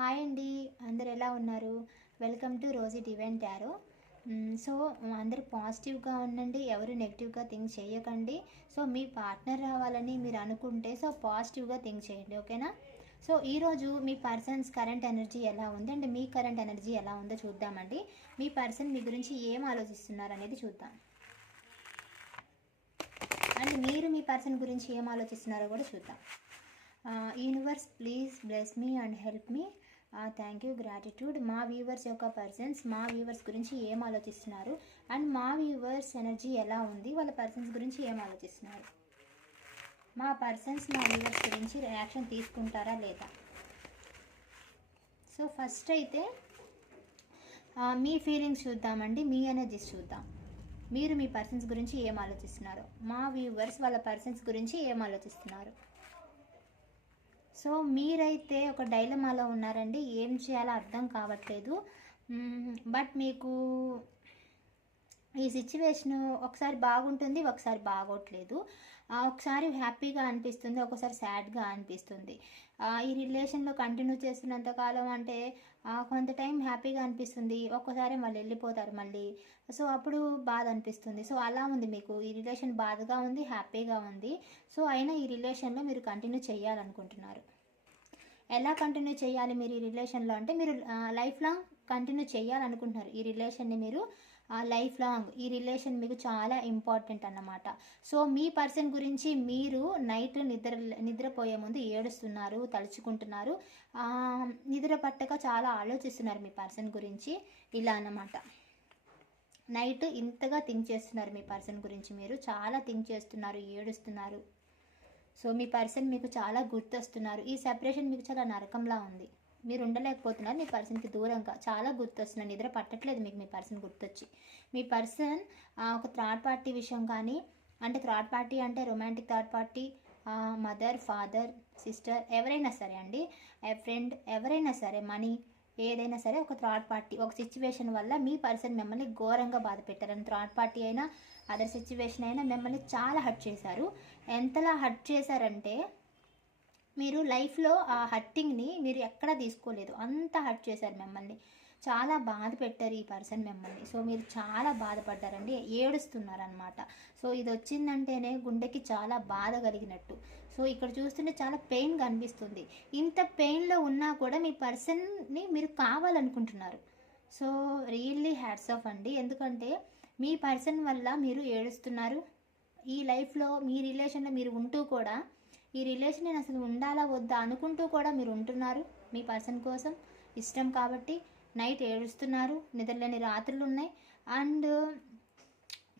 Hi అండి. అందరు ఎలా ఉన్నారు? వెల్కమ్ టు రోజీ డివెంట్ టారో. సో అందరు పాజిటివ్గా ఉండండి ఎవరు నెగిటివ్గా థింక్ చేయకండి. సో మీ పార్ట్నర్ రావాలని మీరు అనుకుంటే సో పాజిటివ్గా థింక్ చేయండి ఓకేనా? సో ఈరోజు మీ పర్సన్స్ కరెంట్ ఎనర్జీ ఎలా ఉంది? అండ్ మీ కరెంట్ ఎనర్జీ ఎలా ఉందో చూద్దామండి. మీ పర్సన్ మీ గురించి ఏం ఆలోచిస్తున్నారు అనేది చూద్దాం. అండ్ మీరు మీ పర్సన్ గురించి ఏం ఆలోచిస్తున్నారో కూడా చూద్దాం. Universe please bless me and help me. Thank you gratitude మా వ్యూవర్స్ యొక్క పర్సన్స్ మా వ్యూవర్స్ గురించి ఏం ఆలోచిస్తున్నారు? అండ్ మా వ్యూవర్స్ ఎనర్జీ ఎలా ఉంది? వాళ్ళ పర్సన్స్ గురించి ఏం ఆలోచిస్తున్నారు? మా పర్సన్స్ మా వ్యూవర్స్ గురించి రియాక్షన్ తీసుకుంటారా లేదా? సో ఫస్ట్ అయితే మీ ఫీలింగ్స్ చూద్దామండి మీ ఎనర్జీస్ చూద్దాం. మీరు మీ పర్సన్స్ గురించి ఏం ఆలోచిస్తున్నారు? మా వ్యూవర్స్ వాళ్ళ పర్సన్స్ గురించి ఏం ఆలోచిస్తున్నారు? సో మీరైతే ఒక డైలమాలో ఉన్నారండి ఏం చేయాలో అర్థం కావట్లేదు. బట్ మీకు ఈ సిచ్యువేషన్ ఒకసారి బాగుంటుంది ఒకసారి బాగోట్లేదు. ఒకసారి హ్యాపీగా అనిపిస్తుంది ఒకసారి సాడ్గా అనిపిస్తుంది. ఈ రిలేషన్లో కంటిన్యూ చేస్తున్నంత కాలం అంటే కొంత టైం హ్యాపీగా అనిపిస్తుంది ఒక్కసారి వాళ్ళు వెళ్ళిపోతారు మళ్ళీ. సో అప్పుడు బాధ అనిపిస్తుంది. సో అలా ఉంది మీకు ఈ రిలేషన్ బాధగా ఉంది హ్యాపీగా ఉంది. సో అయినా ఈ రిలేషన్లో మీరు కంటిన్యూ చేయాలనుకుంటున్నారు. ఎలా కంటిన్యూ చేయాలి మీరు ఈ రిలేషన్లో అంటే మీరు లైఫ్ లాంగ్ కంటిన్యూ చేయాలనుకుంటున్నారు ఈ రిలేషన్ని మీరు లైఫ్ లాంగ్ ఈ రిలేషన్ మీకు చాలా ఇంపార్టెంట్ అన్నమాట. సో మీ పర్సన్ గురించి మీరు నైట్ నిద్ర నిద్రపోయే ముందు ఏడుస్తున్నారు తలుచుకుంటున్నారు. నిద్ర పట్టక చాలా ఆలోచిస్తున్నారు మీ పర్సన్ గురించి. ఇలా అన్నమాట. నైట్ ఇంతగా థింక్ చేస్తున్నారు మీ పర్సన్ గురించి మీరు. చాలా థింక్ చేస్తున్నారు ఏడుస్తున్నారు. సో మీ పర్సన్ మీకు చాలా గుర్తొస్తున్నారు. ఈ సెపరేషన్ మీకు చాలా నరకంలా ఉంది. మీరు ఉండలేకపోతున్నారు మీ పర్సన్కి దూరంగా. చాలా గుర్తొస్తున్నాను నిద్ర పట్టట్లేదు మీకు మీ పర్సన్ గుర్తొచ్చి. మీ పర్సన్ ఒక థర్డ్ పార్టీ విషయం కానీ అంటే థర్డ్ పార్టీ అంటే romantic third party mother father sister ఎవరైనా సరే అండి ఫ్రెండ్ ఎవరైనా సరే మనీ ఏదైనా సరే ఒక థర్డ్ పార్టీ ఒక సిచ్యువేషన్ వల్ల మీ పర్సన్ మిమ్మల్ని ఘోరంగా బాధ పెట్టారని థర్డ్ పార్టీ అయినా అదర్ సిచ్యువేషన్ అయినా మిమ్మల్ని చాలా హర్ట్ చేశారు. ఎంతలా హర్ట్ చేశారంటే మీరు లైఫ్లో ఆ హట్టింగ్ని మీరు ఎక్కడా తీసుకోలేదు. అంత హర్ట్ చేశారు మిమ్మల్ని. చాలా బాధ పెట్టారు ఈ పర్సన్ మిమ్మల్ని. సో మీరు చాలా బాధపడ్డారండి. ఏడుస్తున్నారనమాట సో ఇది వచ్చిందంటేనే గుండెకి చాలా బాధ కలిగినట్టు. సో ఇక్కడ చూస్తుంటే చాలా పెయిన్ కనిపిస్తుంది. ఇంత పెయిన్లో ఉన్నా కూడా మీ పర్సన్ని మీరు కావాలనుకుంటున్నారు. సో రియల్లీ హ్యాట్స్ ఆఫ్ అండి. ఎందుకంటే మీ పర్సన్ వల్ల మీరు ఏడుస్తున్నారు. ఈ లైఫ్లో మీ రిలేషన్లో మీరు ఉంటూ కూడా ఈ రిలేషన్ నేను అసలు ఉండాలా వద్దా అనుకుంటూ కూడా మీరు ఉంటున్నారు మీ పర్సన్ కోసం. ఇష్టం కాబట్టి నైట్ ఏడుస్తున్నారు నిద్రలేని రాత్రులు ఉన్నాయి అండ్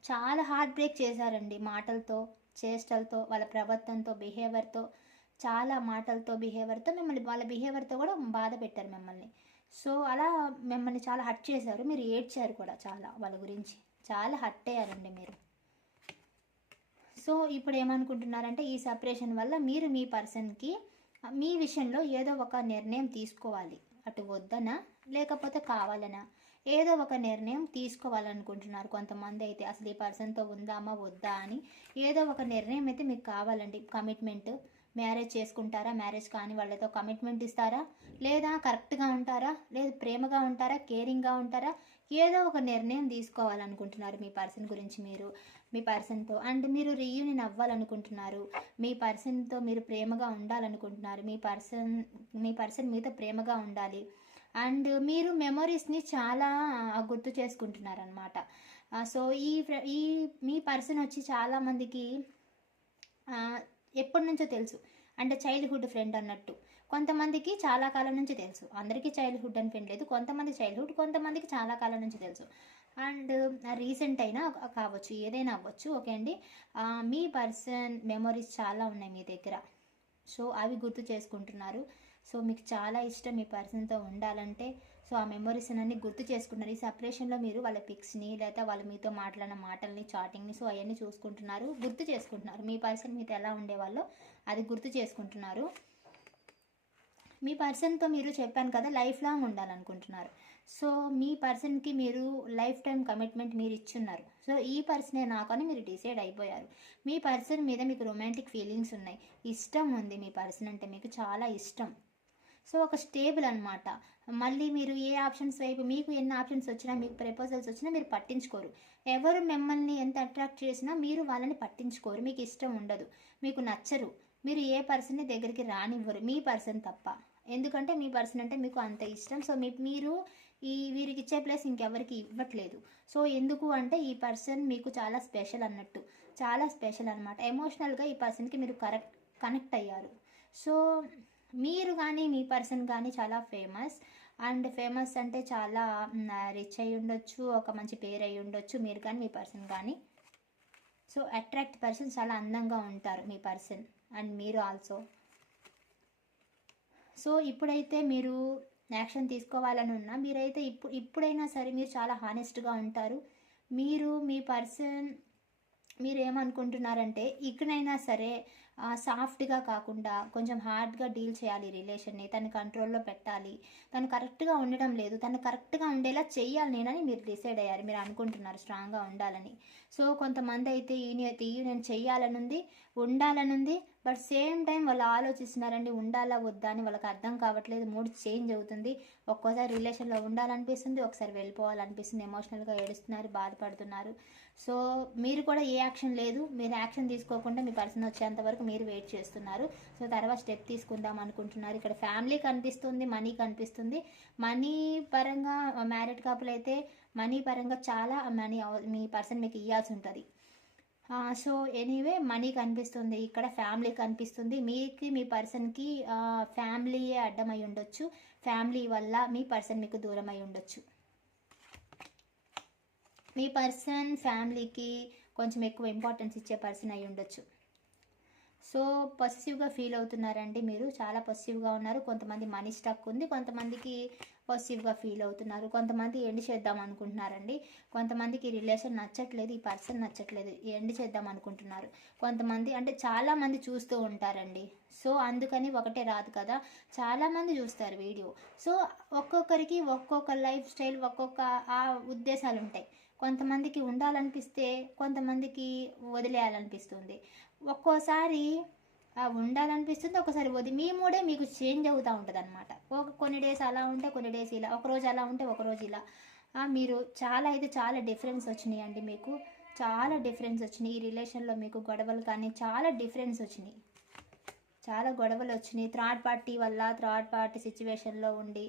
చాలా హార్ట్ బ్రేక్ చేశారండి మాటలతో చేష్టలతో వాళ్ళ ప్రవర్తనతో బిహేవియర్తో చాలా మాటలతో బిహేవియర్తో మిమ్మల్ని వాళ్ళ బిహేవియర్తో కూడా బాధ పెట్టారు మిమ్మల్ని. సో అలా మిమ్మల్ని చాలా హర్ట్ చేశారు. మీరు ఏడ్చారు కూడా చాలా వాళ్ళ గురించి. చాలా హర్ట్ అయ్యారండి మీరు. సో ఇప్పుడు ఏమనుకుంటున్నారంటే ఈ సపరేషన్ వల్ల మీరు మీ పర్సన్కి మీ విషయంలో ఏదో ఒక నిర్ణయం తీసుకోవాలి. అటు వద్దనా? లేకపోతే కావాలనా? ఏదో ఒక నిర్ణయం తీసుకోవాలనుకుంటున్నారు కొంతమంది అయితే. అసలు ఈ పర్సన్తో ఉందామా వద్దా అని ఏదో ఒక నిర్ణయం అయితే మీకు కావాలండి. కమిట్మెంట్ మ్యారేజ్ చేసుకుంటారా? మ్యారేజ్ కాని వాళ్ళతో కమిట్మెంట్ ఇస్తారా? లేదా కరెక్ట్గా ఉంటారా? లేదా ప్రేమగా ఉంటారా? కేరింగ్గా ఉంటారా? ఏదో ఒక నిర్ణయం తీసుకోవాలనుకుంటున్నారు మీ పర్సన్ గురించి మీరు. మీ పర్సన్తో అండ్ మీరు రీయూనియన్ అవ్వాలనుకుంటున్నారు. మీ పర్సన్తో మీరు ప్రేమగా ఉండాలనుకుంటున్నారు. మీ పర్సన్ మీ పర్సన్ మీతో ప్రేమగా ఉండాలి. అండ్ మీరు మెమొరీస్ని చాలా గుర్తు చేసుకుంటున్నారు అనమాట సో ఈ ఈ మీ పర్సన్ వచ్చి చాలామందికి ఎప్పటి నుంచో తెలుసు. అంటే చైల్డ్హుడ్ ఫ్రెండ్ అన్నట్టు. కొంతమందికి చాలా కాలం నుంచి తెలుసు. అందరికీ చైల్డ్హుడ్ అని ఫ్రెండ్ లేదు. కొంతమంది చైల్డ్హుడ్ కొంతమందికి చాలా కాలం నుంచి తెలుసు. అండ్ రీసెంట్ అయినా కావచ్చు ఏదైనా అవ్వచ్చు ఓకే అండి. మీ పర్సన్ మెమొరీస్ చాలా ఉన్నాయి మీ దగ్గర. సో అవి గుర్తు చేసుకుంటున్నారు. సో మీకు చాలా ఇష్టం మీ పర్సన్తో ఉండాలంటే. సో ఆ మెమొరీస్ అన్ని గుర్తు చేసుకుంటున్నారు. ఈ సపరేషన్లో మీరు వాళ్ళ పిక్స్ని లేదా వాళ్ళు మీతో మాట్లాడిన మాటల్ని చాటింగ్ని సో అవన్నీ చూసుకుంటున్నారు. గుర్తు చేసుకుంటున్నారు. మీ పర్సన్ మీతో ఎలా ఉండేవాళ్ళో అది గుర్తు చేసుకుంటున్నారు. మీ పర్సన్తో మీరు చెప్పాను కదా లైఫ్ లాంగ్ ఉండాలనుకుంటున్నారు. సో మీ పర్సన్కి మీరు లైఫ్ టైం కమిట్మెంట్ మీరు ఇచ్చున్నారు. సో ఈ పర్సనే నాకు అని మీరు డిసైడ్ అయిపోయారు. మీ పర్సన్ మీద మీకు రొమాంటిక్ ఫీలింగ్స్ ఉన్నాయి. ఇష్టం ఉంది మీ పర్సన్ అంటే మీకు చాలా ఇష్టం. సో ఒక స్టేబుల్ అనమాట మళ్ళీ మీరు ఏ ఆప్షన్స్ వైపు మీకు ఎన్ని ఆప్షన్స్ వచ్చినా మీకు ప్రపోజల్స్ వచ్చినా మీరు పట్టించుకోరు. ఎవరు మిమ్మల్ని ఎంత అట్రాక్ట్ చేసినా మీరు వాళ్ళని పట్టించుకోరు. మీకు ఇష్టం ఉండదు. మీకు నచ్చరు. మీరు ఏ పర్సన్ని దగ్గరికి రానివ్వరు. మీ పర్సన్ తప్ప. ఎందుకంటే మీ పర్సన్ అంటే మీకు అంత ఇష్టం. సో మీ మీరు ఈ వీరికి ఇచ్చే ప్లేస్ ఇంకెవరికి ఇవ్వట్లేదు. సో ఎందుకు అంటే ఈ పర్సన్ మీకు చాలా స్పెషల్ అన్నట్టు. చాలా స్పెషల్ అనమాట ఎమోషనల్గా ఈ పర్సన్కి మీరు కరెక్ట్ కనెక్ట్ అయ్యారు. సో మీరు కానీ మీ పర్సన్ కానీ చాలా ఫేమస్. అండ్ ఫేమస్ అంటే చాలా రిచ్ అయి ఉండొచ్చు ఒక మంచి పేరు అయి ఉండొచ్చు మీరు కానీ మీ పర్సన్ కానీ. సో అట్రాక్ట్ పర్సన్ చాలా అందంగా ఉంటారు మీ పర్సన్ అండ్ మీరు ఆల్సో. సో ఇప్పుడైతే మీరు యాక్షన్ తీసుకోవాలని ఉన్నా మీరైతే ఇప్పుడు ఇప్పుడైనా సరే మీరు చాలా హానెస్ట్గా ఉంటారు. మీరు మీ పర్సన్ మీరు ఏమనుకుంటున్నారంటే ఇకనైనా సరే సాఫ్ట్గా కాకుండా కొంచెం హార్డ్గా డీల్ చేయాలి రిలేషన్ని తను కంట్రోల్లో పెట్టాలి. తను కరెక్ట్గా ఉండడం లేదు. తను కరెక్ట్గా ఉండేలా చేయాలి నేనని మీరు డిసైడ్ అయ్యారు. మీరు అనుకుంటున్నారు స్ట్రాంగ్గా ఉండాలని. సో కొంతమంది అయితే ఈయన ఈ నేను చెయ్యాలనుంది ఉండాలనుంది బట్ సేమ్ టైం వాళ్ళు ఆలోచిస్తున్నారండి ఉండాలా వద్దా అని వాళ్ళకి అర్థం కావట్లేదు. మూడ్ చేంజ్ అవుతుంది. ఒక్కోసారి రిలేషన్లో ఉండాలనిపిస్తుంది ఒకసారి వెళ్ళిపోవాలనిపిస్తుంది. ఎమోషనల్గా ఏడుస్తున్నారు బాధపడుతున్నారు. సో మీరు కూడా ఏ యాక్షన్ లేదు. మీరు యాక్షన్ తీసుకోకుండా మీ పర్సన్ వచ్చేంత వరకు మీరు వెయిట్ చేస్తున్నారు. సో తర్వాత స్టెప్ తీసుకుందాం అనుకుంటున్నారు. ఇక్కడ ఫ్యామిలీ కనిపిస్తుంది మనీ కనిపిస్తుంది. మనీ పరంగా మ్యారీడ్ కపుల్ అయితే మనీ పరంగా చాలా మనీ మీ పర్సన్ మీకు ఇవ్వాల్సి ఉంటుంది. సో ఎనీవే మనీ కనిపిస్తుంది. ఇక్కడ ఫ్యామిలీ కనిపిస్తుంది. మీకు మీ పర్సన్కి ఫ్యామిలీయే అడ్డమై ఉండొచ్చు. ఫ్యామిలీ వల్ల మీ పర్సన్ మీకు దూరం అయి ఉండొచ్చు. మీ పర్సన్ ఫ్యామిలీకి కొంచెం ఎక్కువ ఇంపార్టెన్స్ ఇచ్చే పర్సన్ అయి ఉండొచ్చు. సో పసిసివ్గా ఫీల్ అవుతున్నారండి మీరు. చాలా పసిసివ్గా ఉన్నారు. కొంతమంది మనీ స్టక్ ఉంది. కొంతమందికి పసిసివ్గా ఫీల్ అవుతున్నారు. కొంతమంది ఎండ్ చేద్దాం అనుకుంటున్నారండి. కొంతమందికి రిలేషన్ నచ్చట్లేదు. ఈ పర్సన్ నచ్చట్లేదు. ఎండ్ చేద్దాం అనుకుంటున్నారు. కొంతమంది అంటే చాలామంది చూస్తూ ఉంటారండి. సో అందుకని ఒకటే రాదు కదా. చాలామంది చూస్తారు వీడియో. సో ఒక్కొక్కరికి ఒక్కొక్క లైఫ్ స్టైల్ ఒక్కొక్క ఆ ఉద్దేశాలు ఉంటాయి. కొంతమందికి ఉండాలనిపిస్తే కొంతమందికి వదిలేయాలనిపిస్తుంది. ఒక్కోసారి ఉండాలనిపిస్తుంది ఒకసారి వది మీ మూడే మీకు చేంజ్ అవుతూ ఉంటుంది అనమాట ఒక కొన్ని డేస్ అలా ఉంటే కొన్ని డేస్ ఇలా ఒక రోజు అలా ఉంటే ఒక రోజు ఇలా. మీరు చాలా అయితే చాలా డిఫరెన్స్ వచ్చినాయి అండి మీకు. చాలా డిఫరెన్స్ వచ్చినాయి. ఈ రిలేషన్లో మీకు గొడవలు కానీ చాలా డిఫరెన్స్ వచ్చినాయి. చాలా గొడవలు వచ్చినాయి. థర్డ్ పార్టీ వల్ల థర్డ్ పార్టీ సిచ్యువేషన్లో ఉండి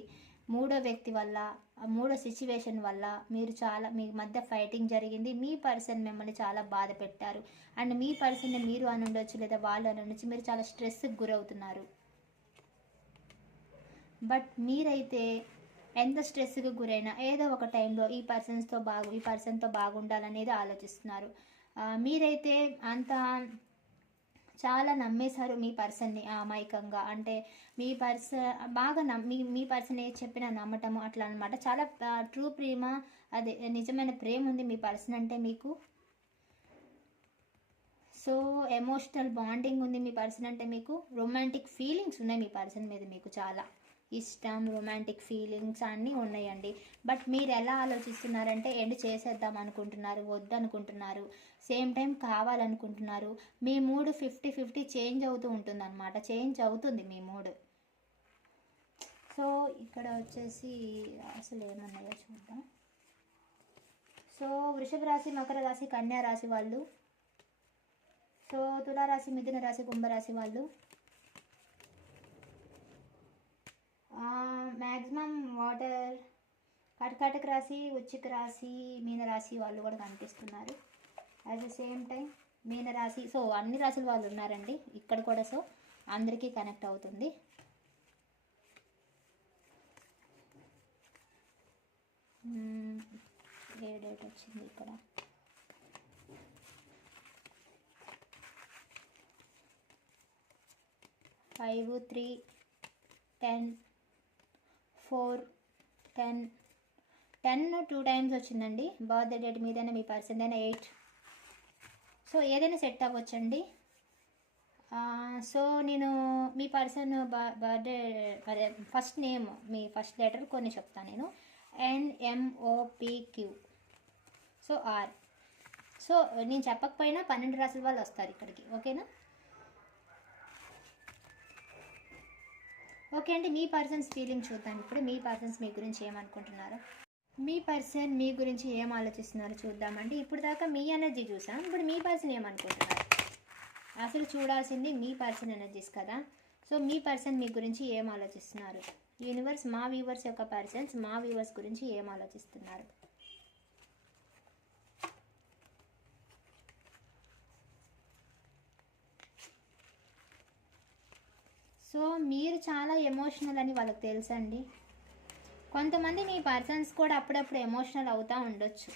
మూడో వ్యక్తి వల్ల ఆ మూడో సిచ్యువేషన్ వల్ల మీరు చాలా మీ మధ్య ఫైటింగ్ జరిగింది. మీ పర్సన్ మిమ్మల్ని చాలా బాధ పెట్టారు. అండ్ మీ పర్సన్ని మీరు అని ఉండొచ్చు లేదా వాళ్ళు అని ఉండొచ్చు మీరు చాలా స్ట్రెస్కి గురవుతున్నారు. బట్ మీరైతే ఎంత స్ట్రెస్కి గురైనా ఏదో ఒక టైంలో ఈ పర్సన్స్తో బాగు ఈ పర్సన్తో బాగుండాలనేది ఆలోచిస్తున్నారు. మీరైతే అంత చాలా నమ్మేశారు మీ పర్సన్ని అమాయకంగా. అంటే మీ పర్సన్ బాగా నమ్మి మీ పర్సన్ చెప్పిన నమ్మటము అట్లా అనమాట చాలా ట్రూ ప్రేమ అదే నిజమైన ప్రేమ ఉంది మీ పర్సన్ అంటే మీకు. సో ఎమోషనల్ బాండింగ్ ఉంది మీ పర్సన్ అంటే మీకు. రొమాంటిక్ ఫీలింగ్స్ ఉన్నాయి మీ పర్సన్ మీద మీకు చాలా. ఇష్టం రొమాంటిక్ ఫీలింగ్స్ అన్నీ ఉన్నాయండి. బట్ మీరు ఎలా ఆలోచిస్తున్నారంటే ఎండ్ చేసేద్దాం అనుకుంటున్నారు వద్దనుకుంటున్నారు సేమ్ టైం కావాలనుకుంటున్నారు. మీ మూడు ఫిఫ్టీ ఫిఫ్టీ చేంజ్ అవుతూ ఉంటుంది అనమాట చేంజ్ అవుతుంది మీ మూడు సో ఇక్కడ వచ్చేసి అసలు ఏమన్నాయో చూద్దాం. సో వృషభ రాశి మకర రాశి కన్యా రాశి వాళ్ళు. సో తులారాశి మిథున రాశి కుంభరాశి వాళ్ళు. మ్యాక్సిమం వాటర్ కటకటకు రాశి ఉచ్చికి రాశి మీనరాశి వాళ్ళు కూడా కనిపిస్తున్నారు. అట్ ద సేమ్ టైం మీనరాశి సో అన్ని రాశుల వాళ్ళు ఉన్నారండి. ఇక్కడ కూడా సో అందరికీ కనెక్ట్ అవుతుంది. Hmm, ఏ డేట్ వచ్చింది ఇక్కడ? Five three ten four ten ten two times వచ్చిందండి. బర్త్డే డేట్ మీదైనా మీ పర్సన్ అయినా ఎయిట్. సో ఏదైనా సెట్ అవ్వచ్చండి. సో నేను మీ పర్సన్ బర్త్డే అదే ఫస్ట్ నేమ్ మీ ఫస్ట్ లెటర్ కొన్ని చెప్తాను నేను. ఎన్ఎంఓపిక్యూ సో ఆర్ సో నేను చెప్పకపోయినా పన్నెండు రాసుల వాళ్ళు వస్తారు ఇక్కడికి. ఓకేనా? ఓకే అండి మీ పర్సన్స్ ఫీలింగ్ చూద్దాం. ఇప్పుడు మీ పర్సన్స్ మీ గురించి ఏమనుకుంటున్నారు? మీ పర్సన్ మీ గురించి ఏం ఆలోచిస్తున్నారో చూద్దామండి. ఇప్పుడు దాకా మీ ఎనర్జీ చూసాం. ఇప్పుడు మీ పర్సన్ ఏమనుకుంటున్నారు? అసలు చూడాల్సింది మీ పర్సన్ ఎనర్జీస్ కదా. సో మీ పర్సన్ మీ గురించి ఏం ఆలోచిస్తున్నారు? యూనివర్స్ మా వ్యూవర్స్ యొక్క పర్సన్స్ మా వ్యూవర్స్ గురించి ఏం ఆలోచిస్తున్నారు? సో మీరు చాలా ఎమోషనల్ అని వాళ్ళకి తెలుసండి. కొంతమంది మీ పర్సన్స్ కూడా అప్పుడప్పుడు ఎమోషనల్ అవుతూ ఉండొచ్చు.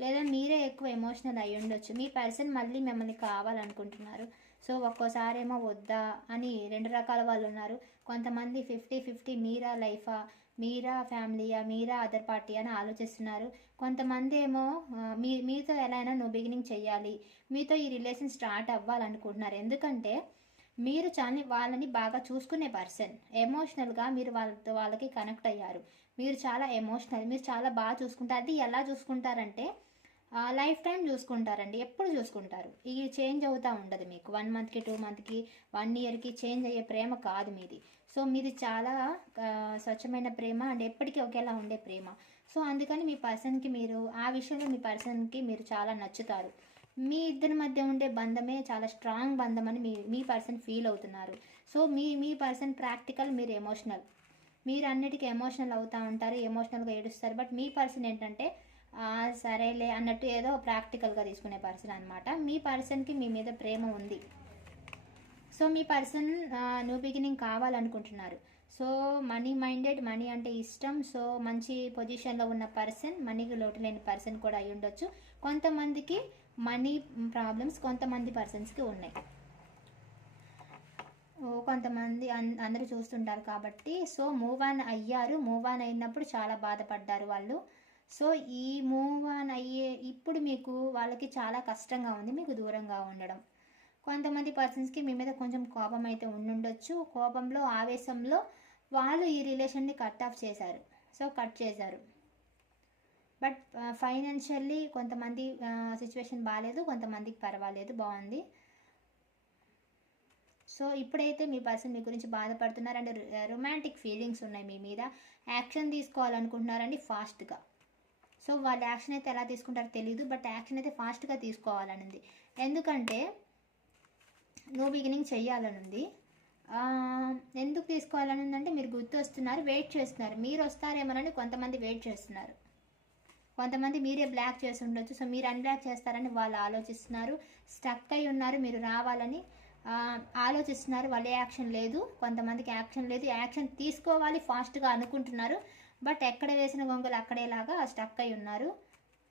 లేదా మీరే ఎక్కువ ఎమోషనల్ అయి ఉండొచ్చు. మీ పర్సన్ మళ్ళీ మిమ్మల్ని కావాలనుకుంటున్నారు. సో ఒక్కోసారి ఏమో వద్దా అని రెండు రకాల వాళ్ళు ఉన్నారు. కొంతమంది ఫిఫ్టీ ఫిఫ్టీ మీరా లైఫా మీరా ఫ్యామిలీయా మీరా అదర్ పార్టీ అని ఆలోచిస్తున్నారు. కొంతమంది ఏమో మీ మీతో ఎలా అయినా నువ్వు బిగినింగ్ చేయాలి మీతో ఈ రిలేషన్ స్టార్ట్ అవ్వాలనుకుంటున్నారు. ఎందుకంటే మీరు చాలా వాళ్ళని బాగా చూసుకునే పర్సన్. ఎమోషనల్గా మీరు వాళ్ళతో వాళ్ళకి కనెక్ట్ అయ్యారు. మీరు చాలా ఎమోషనల్ మీరు చాలా బాగా చూసుకుంటారు అది ఎలా చూసుకుంటారంటే లైఫ్ టైం చూసుకుంటారండి. ఎప్పుడు చూసుకుంటారు. ఇది చేంజ్ అవుతూ ఉండదు మీకు. వన్ మంత్కి టూ మంత్కి వన్ ఇయర్కి చేంజ్ అయ్యే ప్రేమ కాదు మీది. సో మీది చాలా స్వచ్ఛమైన ప్రేమ అండ్ ఎప్పటికీ ఒకేలా ఉండే ప్రేమ. సో అందుకని మీ పర్సన్కి మీరు ఆ విషయంలో మీ పర్సన్కి మీరు చాలా నచ్చుతారు. మీ ఇద్దరి మధ్య ఉండే బంధమే చాలా స్ట్రాంగ్ బంధం అని మీ మీ పర్సన్ ఫీల్ అవుతున్నారు. సో మీ మీ పర్సన్ ప్రాక్టికల్ మీరు ఎమోషనల్ మీరు అన్నిటికీ ఎమోషనల్ అవుతూ ఉంటారు ఎమోషనల్గా ఏడుస్తారు. బట్ మీ పర్సన్ ఏంటంటే సరేలే అన్నట్టు ఏదో ప్రాక్టికల్గా తీసుకునే పర్సన్ అనమాట మీ పర్సన్కి మీ మీద ప్రేమ ఉంది. సో మీ పర్సన్ న్యూ బిగినింగ్ కావాలనుకుంటున్నారు. సో మనీ మైండెడ్ మనీ అంటే ఇష్టం. సో మంచి పొజిషన్లో ఉన్న పర్సన్ మనీకి లోటు లేని పర్సన్ కూడా అయి ఉండొచ్చు కొంతమందికి మనీ ప్రాబ్లమ్స్ కొంతమంది పర్సన్స్కి ఉన్నాయి. ఓ, కొంతమంది అందరూ చూస్తుంటారు కాబట్టి సో మూవ్ ఆన్ అయ్యారు. మూవ్ ఆన్ అయినప్పుడు చాలా బాధపడ్డారు వాళ్ళు. సో ఈ మూవ్ ఆన్ అయ్యే ఇప్పుడు మీకు వాళ్ళకి చాలా కష్టంగా ఉంది మీకు దూరంగా ఉండడం. కొంతమంది పర్సన్స్కి మీ మీద కొంచెం కోపం అయితే ఉండుండొచ్చు. కోపంలో ఆవేశంలో వాళ్ళు ఈ రిలేషన్ని కట్ ఆఫ్ చేశారు. సో కట్ చేశారు. బట్ ఫైనాన్షియల్లీ కొంతమంది సిచ్యువేషన్ బాగాలేదు కొంతమందికి పర్వాలేదు బాగుంది. సో ఇప్పుడైతే మీ పర్సన్ మీ గురించి బాధపడుతున్నారండి రొమాంటిక్ ఫీలింగ్స్ ఉన్నాయి మీ మీద. యాక్షన్ తీసుకోవాలనుకుంటున్నారండి ఫాస్ట్గా. సో వాళ్ళు యాక్షన్ అయితే ఎలా తీసుకుంటారో తెలియదు బట్ యాక్షన్ అయితే ఫాస్ట్గా తీసుకోవాలనుంది. ఎందుకంటే నో బిగినింగ్ చెయ్యాలనుంది. ఎందుకు తీసుకోవాలనుందంటే మీరు గుర్తు వస్తున్నారు వెయిట్ చేస్తున్నారు. మీరు వస్తారేమోనని కొంతమంది వెయిట్ చేస్తున్నారు. కొంతమంది మీరే బ్లాక్ చేసి ఉండొచ్చు. సో మీరు అన్బ్లాక్ చేస్తారని వాళ్ళు ఆలోచిస్తున్నారు. స్టక్ అయి ఉన్నారు. మీరు రావాలని ఆలోచిస్తున్నారు. వాళ్ళ యాక్షన్ లేదు. కొంతమందికి యాక్షన్ లేదు. యాక్షన్ తీసుకోవాలి ఫాస్ట్గా అనుకుంటున్నారు. బట్ ఎక్కడ వేసిన గొంగలు అక్కడేలాగా స్టక్ అయి ఉన్నారు.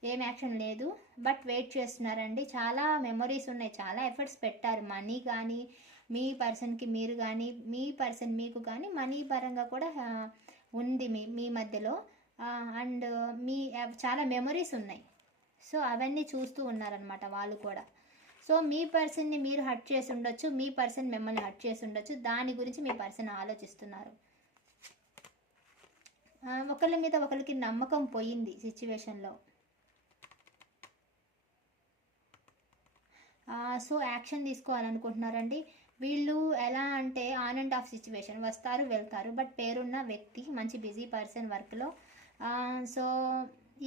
ఏం యాక్షన్ లేదు. బట్ వెయిట్ చేస్తున్నారండి. చాలా మెమరీస్ ఉన్నాయి. చాలా ఎఫర్ట్స్ పెట్టారు. మనీ కానీ మీ పర్సన్కి మీరు కానీ మీ పర్సన్ మీకు కానీ మనీ పరంగా కూడా ఉంది మీ మీ మధ్యలో. అండ్ మీ చాలా మెమరీస్ ఉన్నాయి. సో అవన్నీ చూస్తూ ఉన్నారనమాట వాళ్ళు కూడా. సో మీ పర్సన్ని మీరు హట్ చేసి ఉండొచ్చు మీ పర్సన్ మిమ్మల్ని హట్ చేసి ఉండొచ్చు దాని గురించి మీ పర్సన్ ఆలోచిస్తున్నారు. ఒకళ్ళ మీద ఒకరికి నమ్మకం పోయింది సిచ్యువేషన్లో. సో యాక్షన్ తీసుకోవాలనుకుంటున్నారండి. వీళ్ళు ఎలా అంటే ఆన్ అండ్ ఆఫ్ సిచ్యువేషన్ వస్తారు వెళ్తారు బట్ పేరున్న వ్యక్తి మంచి బిజీ పర్సన్ వర్క్లో సో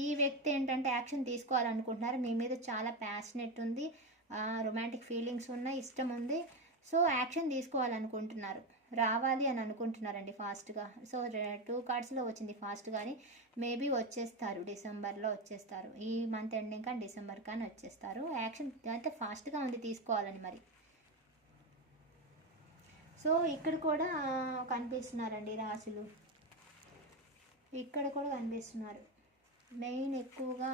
ఈ వ్యక్తి ఏంటంటే యాక్షన్ తీసుకోవాలనుకుంటున్నారు. మీ మీద చాలా ప్యాషనెట్ ఉంది. రొమాంటిక్ ఫీలింగ్స్ ఉన్నాయి ఇష్టం ఉంది. సో యాక్షన్ తీసుకోవాలనుకుంటున్నారు. రావాలి అని అనుకుంటున్నారండి ఫాస్ట్గా సో టూ కార్డ్స్లో వచ్చింది ఫాస్ట్ కానీ మేబీ వచ్చేస్తారు. డిసెంబర్లో వచ్చేస్తారు. ఈ మంత్ ఎండింగ్ కానీ డిసెంబర్ కానీ వచ్చేస్తారు. యాక్షన్ అయితే ఫాస్ట్గా ఉంది తీసుకోవాలని మరి. సో ఇక్కడ కూడా కనిపిస్తున్నారండి రాసులు. ఇక్కడ కూడా కనిపిస్తున్నారు. మెయిన్ ఎక్కువగా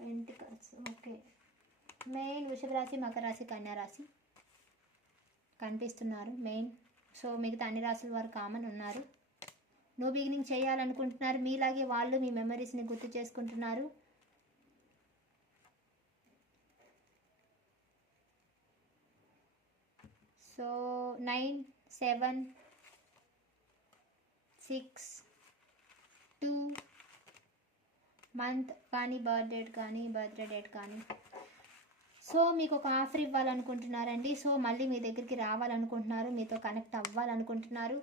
ఎంటికల్స్ ఓకే. మెయిన్ వృషభ రాశి మకర రాశి కన్యా రాశి కనిపిస్తున్నారు మెయిన్. సో మిగతా అన్ని రాశుల వారు కామన్ ఉన్నారు. నో బిగినింగ్ చేయాలనుకుంటున్నారు. మీలాగే వాళ్ళు మీ మెమరీస్ని గుర్తు చేసుకుంటున్నారు. So nine seven six two month కానీ బర్త్ డేట్ కానీ బర్త్డే డేట్ కానీ. సో మీకు ఒక ఆఫర్ ఇవ్వాలనుకుంటున్నారండి. సో మళ్ళీ మీ దగ్గరికి రావాలనుకుంటున్నారు. మీతో కనెక్ట్ అవ్వాలనుకుంటున్నారు.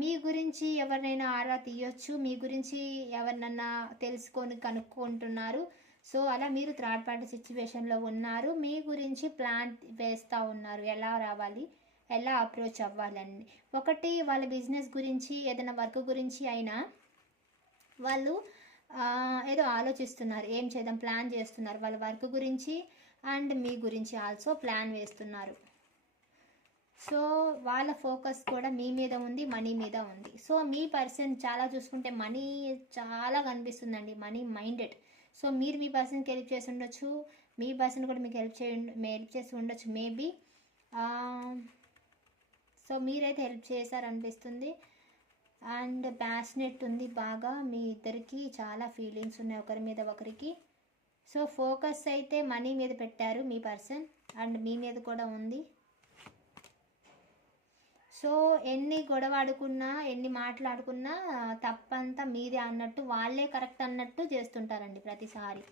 మీ గురించి ఎవరినైనా ఆరా తీయొచ్చు. మీ గురించి ఎవరినన్నా తెలుసుకొని కనుక్కుంటున్నారు. సో అలా మీరు థర్డ్ పార్టీ సిచ్యువేషన్లో ఉన్నారు. మీ గురించి ప్లాన్ వేస్తూ ఉన్నారు. ఎలా రావాలి? ఎలా అప్రోచ్ అవ్వాలని. ఒకటి వాళ్ళ బిజినెస్ గురించి ఏదైనా వర్క్ గురించి అయినా వాళ్ళు ఏదో ఆలోచిస్తున్నారు ఏం చేద్దాం ప్లాన్ చేస్తున్నారు వాళ్ళ వర్క్ గురించి అండ్ మీ గురించి ఆల్సో ప్లాన్ వేస్తున్నారు. సో వాళ్ళ ఫోకస్ కూడా మీ మీద ఉంది మనీ మీద ఉంది. సో మీ పర్సన్ చాలా చూసుకుంటే మనీ చాలా కనిపిస్తుందండి మనీ మైండెడ్ సో మీరు మీ పర్సన్కి హెల్ప్ చేసి ఉండొచ్చు మీ పర్సన్ కూడా మీకు హెల్ప్ చేయండి హెల్ప్ చేసి ఉండొచ్చు మేబీ సో మీరైతే హెల్ప్ చేశారనిపిస్తుంది. అండ్ ప్యాషనెట్ ఉంది బాగా. మీ ఇద్దరికి చాలా ఫీలింగ్స్ ఉన్నాయి ఒకరి మీద ఒకరికి. సో ఫోకస్ అయితే మనీ మీద పెట్టారు మీ పర్సన్ అండ్ మీ మీద కూడా ఉంది. సో ఎన్ని గొడవ ఆడుకున్నా ఎన్ని మాట్లాడుకున్నా తప్పంతా మీదే అన్నట్టు వాళ్ళే కరెక్ట్ అన్నట్టు చేస్తుంటారండి ప్రతిసారి.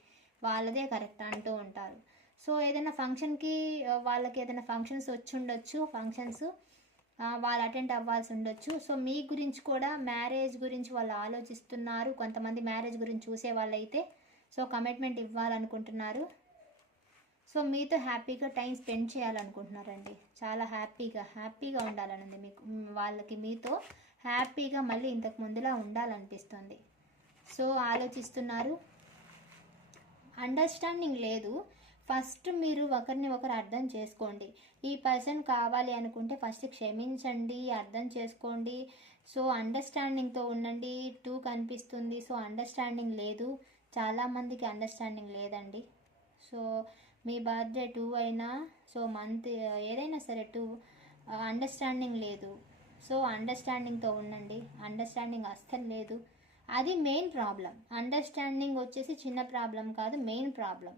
వాళ్ళదే కరెక్ట్ అంటూ ఉంటారు. సో ఏదైనా ఫంక్షన్కి వాళ్ళకి ఏదైనా ఫంక్షన్స్ వచ్చి ఉండొచ్చు ఫంక్షన్స్. వాళ్ళు అటెండ్ అవ్వాల్సి ఉండొచ్చు. సో మీ గురించి కూడా మ్యారేజ్ గురించి వాళ్ళు ఆలోచిస్తున్నారు. కొంతమంది మ్యారేజ్ గురించి చూసే వాళ్ళైతే సో కమిట్మెంట్ ఇవ్వాలనుకుంటున్నారు. సో మీతో హ్యాపీగా టైం స్పెండ్ చేయాలనుకుంటున్నారండి. చాలా హ్యాపీగా హ్యాపీగా ఉండాలనుంది మీకు వాళ్ళకి మీతో హ్యాపీగా మళ్ళీ ఇంతకు ముందులా ఉండాలనిపిస్తుంది. సో ఆలోచిస్తున్నారు. అండర్స్టాండింగ్ లేదు. ఫస్ట్ మీరు ఒకరిని ఒకరు అర్థం చేసుకోండి. ఈ పర్సన్ కావాలి అనుకుంటే ఫస్ట్ క్షమించండి అర్థం చేసుకోండి. సో అండర్స్టాండింగ్తో ఉండండి. టూ కనిపిస్తుంది. సో అండర్స్టాండింగ్ లేదు. చాలామందికి అండర్స్టాండింగ్ లేదండి. సో మీ బర్త్డే టూ అయినా సో మంత్ ఏదైనా సరే టూ అండర్స్టాండింగ్ లేదు. సో అండర్స్టాండింగ్తో ఉండండి. అండర్స్టాండింగ్ అస్సలు లేదు. అది మెయిన్ ప్రాబ్లం అండర్స్టాండింగ్ వచ్చేసి చిన్న ప్రాబ్లం కాదు మెయిన్ ప్రాబ్లం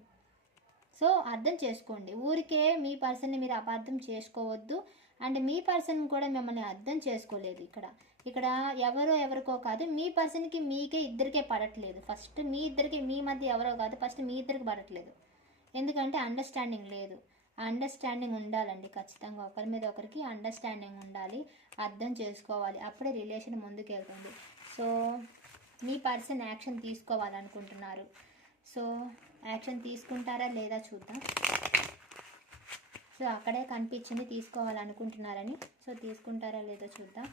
సో అర్థం చేసుకోండి. ఊరికే మీ పర్సన్ని మీరు అపార్థం చేసుకోవద్దు. అండ్ మీ పర్సన్ కూడా మిమ్మల్ని అర్థం చేసుకోలేదు ఇక్కడ. ఇక్కడ ఎవరో ఎవరికో కాదు మీ పర్సన్కి మీకే ఇద్దరికే పడట్లేదు. ఫస్ట్ మీ ఇద్దరికి మీ మధ్య ఎవరో కాదు ఫస్ట్ మీ ఇద్దరికి పడట్లేదు. ఎందుకంటే అండర్స్టాండింగ్ లేదు. అండర్స్టాండింగ్ ఉండాలండి ఖచ్చితంగా. ఒకరి మీద ఒకరికి అండర్స్టాండింగ్ ఉండాలి అర్థం చేసుకోవాలి. అప్పుడే రిలేషన్ ముందుకు వెళ్తుంది సో మీ పర్సన్ యాక్షన్ తీసుకోవాలనుకుంటున్నారు. సో యాక్షన్ తీసుకుంటారా లేదా చూద్దాం. సో అక్కడే కనిపించింది తీసుకోవాలనుకుంటున్నారని. సో తీసుకుంటారా లేదో చూద్దాం.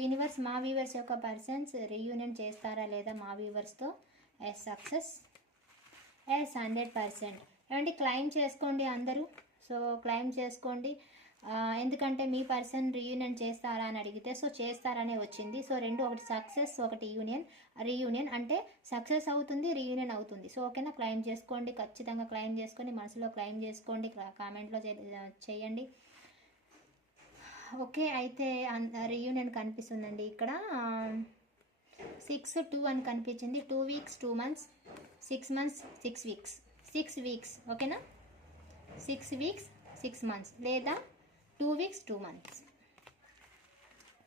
యూనివర్స్ మా వ్యూవర్స్ యొక్క పర్సన్స్ రీయూనియన్ చేస్తారా లేదా మా వ్యూవర్స్తో? Yes success yes hundred percent ఏమంటే క్లైమ్ చేసుకోండి అందరూ. సో క్లైమ్ చేసుకోండి. ఎందుకంటే మీ పర్సన్ రీయూనియన్ చేస్తారా అని అడిగితే సో చేస్తారనే వచ్చింది. సో రెండు ఒకటి సక్సెస్ ఒకటి యూనియన్. రీయూనియన్ అంటే సక్సెస్ అవుతుంది రీయూనియన్ అవుతుంది. సో ఓకేనా? క్లైమ్ చేసుకోండి ఖచ్చితంగా క్లైమ్ చేసుకొని మనసులో క్లైమ్ చేసుకోండి కామెంట్లో చేయండి. ఓకే అయితే రీయూనియన్ కనిపిస్తుందండి ఇక్కడ. సిక్స్ టూ అని కనిపించింది. Two weeks two months six months six weeks. Six weeks ఓకేనా? Six weeks six months. లేదా two weeks two months.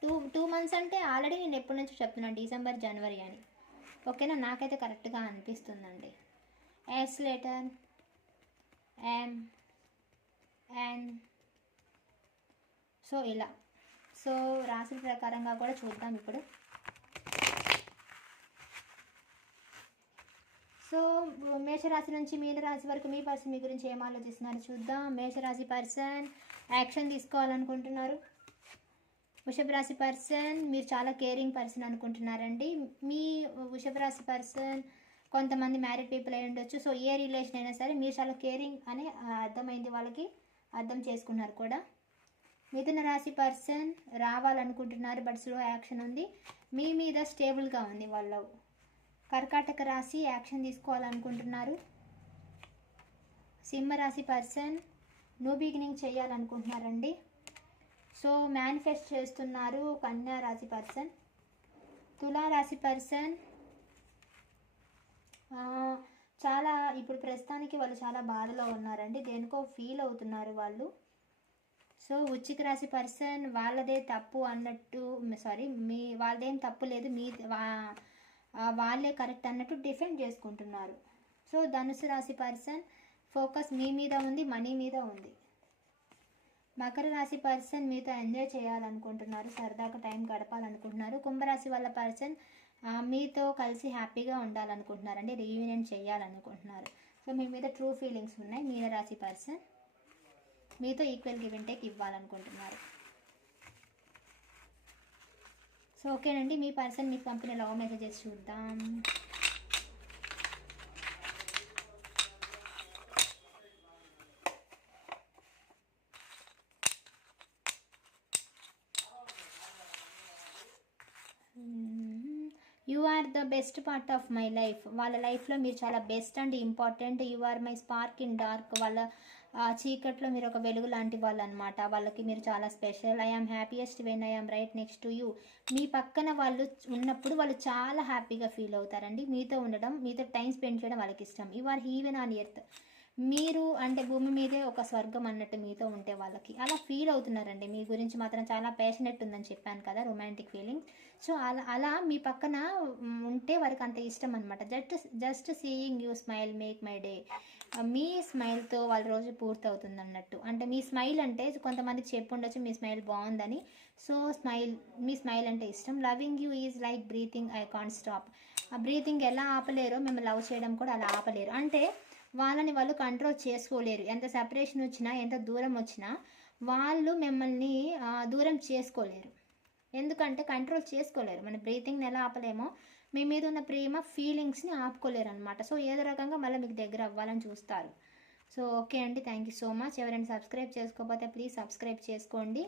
Two two months అంటే ఆల్రెడీ నేను ఎప్పటి నుంచో చెప్తున్నాను డిసెంబర్ జనవరి అని. ఓకేనా? నాకైతే కరెక్ట్గా అనిపిస్తుందండి. S letter M N so ఇలా. సో రాసిన ప్రకారంగా కూడా చూద్దాం ఇప్పుడు. సో మేషరాశి నుంచి మీనరాశి వరకు మీ పర్సన్ మీ గురించి ఏం ఆలోచిస్తున్నారు చూద్దాం. మేషరాశి పర్సన్ యాక్షన్ తీసుకోవాలనుకుంటున్నారు. వృషభ రాశి పర్సన్ మీరు చాలా కేరింగ్ పర్సన్ అనుకుంటున్నారండి. మీ వృషభ రాశి పర్సన్ కొంతమంది మ్యారీడ్ పీపుల్ అయి ఉండొచ్చు. సో ఏ రిలేషన్ అయినా సరే మీరు చాలా కేరింగ్ అని అర్థమైంది వాళ్ళకి అర్థం చేసుకున్నారు కూడా. మిథున రాశి పర్సన్ రావాలనుకుంటున్నారు బట్ స్లో యాక్షన్ ఉంది. మీ మీద స్టేబుల్గా ఉంది వాళ్ళ కర్కాటక రాశి యాక్షన్ తీసుకోవాలనుకుంటున్నారు. సింహ రాశి పర్సన్ న్యూ బిగినింగ్ చేయాలనుకుంటున్నారండి. సో మేనిఫెస్ట్ చేస్తున్నారు కన్యా రాశి పర్సన్. తులా రాశి పర్సన్ చాలా ఇప్పుడు ప్రస్తుతానికి వాళ్ళు చాలా బాధలో ఉన్నారండి. దేనికో ఫీల్ అవుతున్నారు వాళ్ళు. సో ఉచిక రాశి పర్సన్ వాళ్ళదే తప్పు అన్నట్టు సారీ మీ వాళ్ళదేం తప్పు లేదు మీ వాళ్ళే కరెక్ట్ అన్నట్టు డిఫెండ్ చేసుకుంటున్నారు. సో ధనుసు రాశి పర్సన్ ఫోకస్ మీ మీద ఉంది మనీ మీద ఉంది. మకర రాశి పర్సన్ మీతో ఎంజాయ్ చేయాలనుకుంటున్నారు సరదాగా టైం గడపాలనుకుంటున్నారు. కుంభరాశి వాళ్ళ పర్సన్ మీతో కలిసి హ్యాపీగా ఉండాలనుకుంటున్నారు అంటే రీయూనియన్ చేయాలనుకుంటున్నారు. సో మీ మీద ట్రూ ఫీలింగ్స్ ఉన్నాయి మీనరాశి పర్సన్. మీతో ఈక్వల్ గివ్ అండ్ టేక్ ఇవ్వాలనుకుంటున్నారు. సో ఓకేనండి మీ పర్సన్ మీకు పంపిన లవ్ మెసేజెస్ చూద్దాం you are the best part of my life వాళ్ళ లైఫ్లో మీరు చాలా best and important you are my spark in dark వాళ్ళ చీకట్లో మీరు ఒక వెలుగు లాంటి వాళ్ళు అనమాట వాళ్ళకి మీరు చాలా special I happiest when I right next to you మీ పక్కన వాళ్ళు ఉన్నప్పుడు వాళ్ళు చాలా హ్యాపీగా ఫీల్ అవుతారండి. మీతో ఉండడం మీతో టైం స్పెండ్ చేయడం వాళ్ళకి ఇష్టం. You are heaven on earth మీరు అంటే భూమి మీదే ఒక స్వర్గం అన్నట్టు మీతో ఉంటే వాళ్ళకి. అలా ఫీల్ అవుతున్నారండి. మీ గురించి మాత్రం చాలా ప్యాషనెట్ ఉందని చెప్పాను కదా రొమాంటిక్ ఫీలింగ్ సో అలా అలా మీ పక్కన ఉంటే వారికి అంత ఇష్టం అనమాట just just seeing you smile make my day మీ స్మైల్తో వాళ్ళ రోజు పూర్తవుతుంది అన్నట్టు. అంటే మీ స్మైల్ అంటే కొంతమందికి చెప్పుండొచ్చు మీ స్మైల్ బాగుందని. సో స్మైల్ మీ స్మైల్ అంటే ఇష్టం. Loving you is like breathing I can't stop ఆ బ్రీతింగ్ ఎలా ఆపలేరో మేము లవ్ చేయడం కూడా అలా ఆపలేరు. అంటే వాళ్ళని వాళ్ళు కంట్రోల్ చేసుకోలేరు. ఎంత సెపరేషన్ వచ్చినా ఎంత దూరం వచ్చినా వాళ్ళు మిమ్మల్ని దూరం చేసుకోలేరు. ఎందుకంటే కంట్రోల్ చేసుకోలేరు. మన బ్రీతింగ్ని ఎలా ఆపలేమో మీ మీద ఉన్న ప్రేమ ఫీలింగ్స్ని ఆపుకోలేరు అనమాట సో ఏదో రకంగా మళ్ళీ మీకు దగ్గర అవ్వాలని చూస్తారు. సో ఓకే అండి. థ్యాంక్ యూ సో మచ్ ఎవరైనా సబ్స్క్రైబ్ చేసుకోకపోతే ప్లీజ్ సబ్స్క్రైబ్ చేసుకోండి.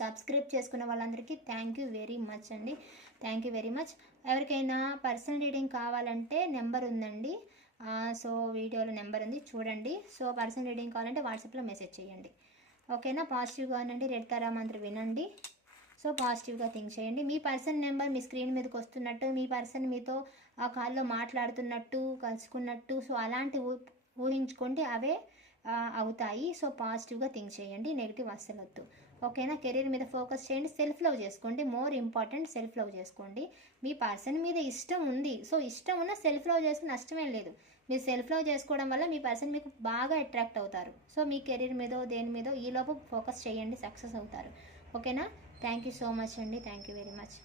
సబ్స్క్రైబ్ చేసుకున్న వాళ్ళందరికీ థ్యాంక్ యూ వెరీ మచ్ అండి. థ్యాంక్ యూ వెరీ మచ్ ఎవరికైనా పర్సనల్ రీడింగ్ కావాలంటే నెంబర్ ఉందండి. సో వీడియోలో నెంబర్ ఉంది. చూడండి. సో పర్సనల్ రీడింగ్ కావాలంటే వాట్సాప్లో మెసేజ్ చేయండి. ఓకేనా? పాజిటివ్గా ఉండండి. రెడ్ కరా మంత్రి వినండి. సో పాజిటివ్గా థింక్ చేయండి. మీ పర్సన్ నెంబర్ మీ స్క్రీన్ మీదకి వస్తున్నట్టు మీ పర్సన్ మీతో ఆ కాల్లో మాట్లాడుతున్నట్టు కలుసుకున్నట్టు సో అలాంటి ఊహించుకుంటే అవే అవుతాయి. సో పాజిటివ్గా థింక్ చేయండి నెగిటివ్ అస్సలు వద్దు. ఓకేనా? కెరీర్ మీద ఫోకస్ చేయండి సెల్ఫ్ లవ్ చేసుకోండి. మోర్ ఇంపార్టెంట్ సెల్ఫ్ లవ్ చేసుకోండి. మీ పర్సన్ మీద ఇష్టం ఉంది. సో ఇష్టం ఉన్న సెల్ఫ్ లవ్ చేసుకుని నష్టమేం లేదు. మీరు సెల్ఫ్ లవ్ చేసుకోవడం వల్ల మీ పర్సన్ మీకు బాగా అట్రాక్ట్ అవుతారు. సో మీ కెరీర్ మీదో దేని మీదో ఈ లోపు ఫోకస్ చేయండి సక్సెస్ అవుతారు. ఓకేనా? థ్యాంక్ యూ సో మచ్ అండి థ్యాంక్ యూ వెరీ మచ్